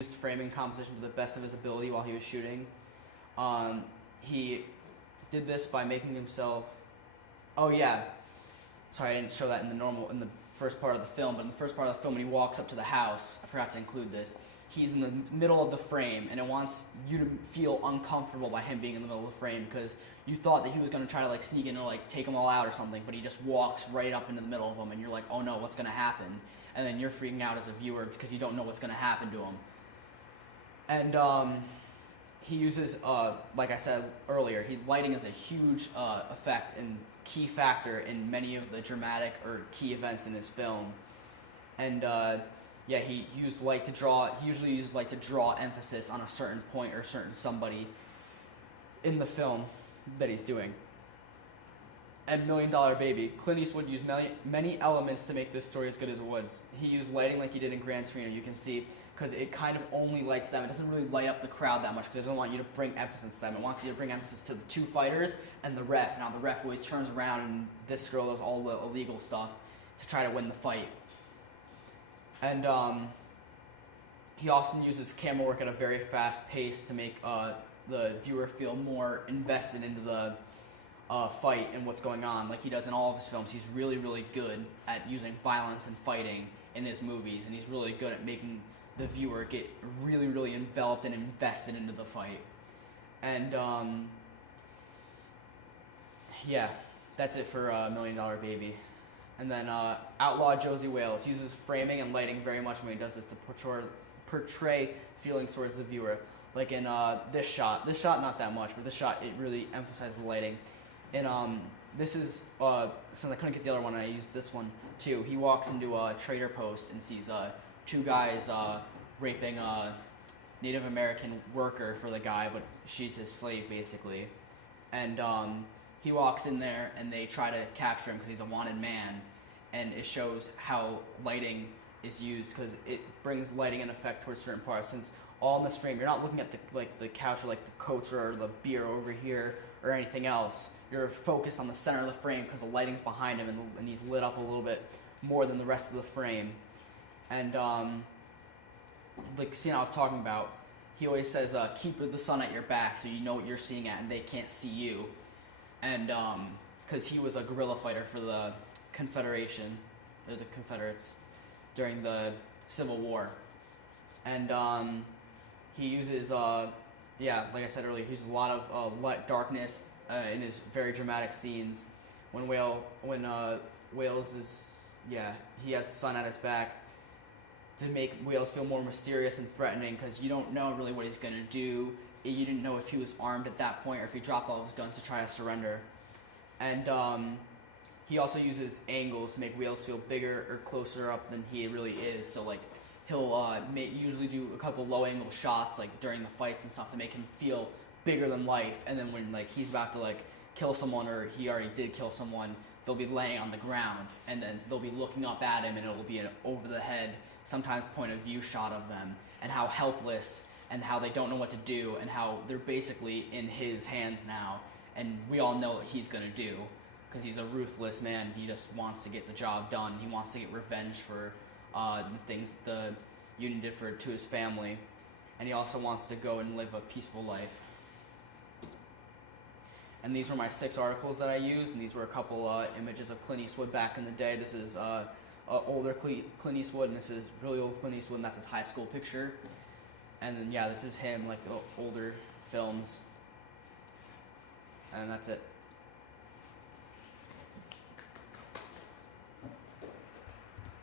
used framing composition to the best of his ability while he was shooting. He did this by making himself. Oh yeah, sorry, I didn't show that in the first part of the film. But in the first part of the film, when he walks up to the house, I forgot to include this. He's in the middle of the frame, and it wants you to feel uncomfortable by him being in the middle of the frame because you thought that he was going to try to like sneak in or like take them all out or something, but he just walks right up into the middle of them, and you're like, oh no, what's going to happen? And then you're freaking out as a viewer because you don't know what's going to happen to him. And he uses, like I said earlier, lighting is a huge effect and key factor in many of the dramatic or key events in his film. And yeah, he used light to draw. He usually uses light to draw emphasis on a certain point or certain somebody in the film that he's doing. And Million Dollar Baby, Clint Eastwood used many elements to make this story as good as it was. He used lighting like he did in Gran Torino, you can see, because it kind of only lights them. It doesn't really light up the crowd that much because it doesn't want you to bring emphasis to them. It wants you to bring emphasis to the two fighters and the ref. Now the ref always turns around and this girl does all the illegal stuff to try to win the fight. And he also uses camera work at a very fast pace to make the viewer feel more invested into the fight and what's going on, like he does in all of his films. He's really, really good at using violence and fighting in his movies, and he's really good at making the viewer get really, really enveloped and invested into the fight. And yeah, that's it for Million Dollar Baby. And then Outlaw Josie Wales uses framing and lighting very much when he does this to portray feelings towards the viewer. Like in this shot not that much, but this shot it really emphasizes the lighting. And this is since I couldn't get the other one, I used this one too. He walks into a trader post and sees two guys raping a Native American worker for the guy, but she's his slave basically. And he walks in there and they try to capture him because he's a wanted man, and it shows how lighting is used because it brings lighting and effect towards certain parts. Since all in this frame, you're not looking at the couch or like the coats or the beer over here or anything else. You're focused on the center of the frame because the lighting's behind him and he's lit up a little bit more than the rest of the frame. And like the scene I was talking about, he always says, keep the sun at your back so you know what you're seeing at and they can't see you. And because he was a guerrilla fighter for the Confederation, or the Confederates, during the Civil War. And he uses, yeah, like I said earlier, he uses a lot of light, darkness in his very dramatic scenes. When Wales is, yeah, he has the sun at his back to make Wales feel more mysterious and threatening because you don't know really what he's going to do. You didn't know if he was armed at that point or if he dropped all of his guns to try to surrender. And he also uses angles to make Wales feel bigger or closer up than he really is. So like he'll usually do a couple low angle shots like during the fights and stuff to make him feel bigger than life. And then when like he's about to like kill someone or he already did kill someone, they'll be laying on the ground and then they'll be looking up at him and it'll be an over the head, sometimes point of view shot of them and how helpless and how they don't know what to do and how they're basically in his hands now. And we all know what he's going to do because he's a ruthless man. He just wants to get the job done. He wants to get revenge for the things the Union did to his family. And he also wants to go and live a peaceful life. And these were my 6 articles that I used, and these were a couple images of Clint Eastwood back in the day. This is older Clint Eastwood, and this is really old Clint Eastwood, and that's his high school picture. And then, yeah, this is him, like the older films. And that's it.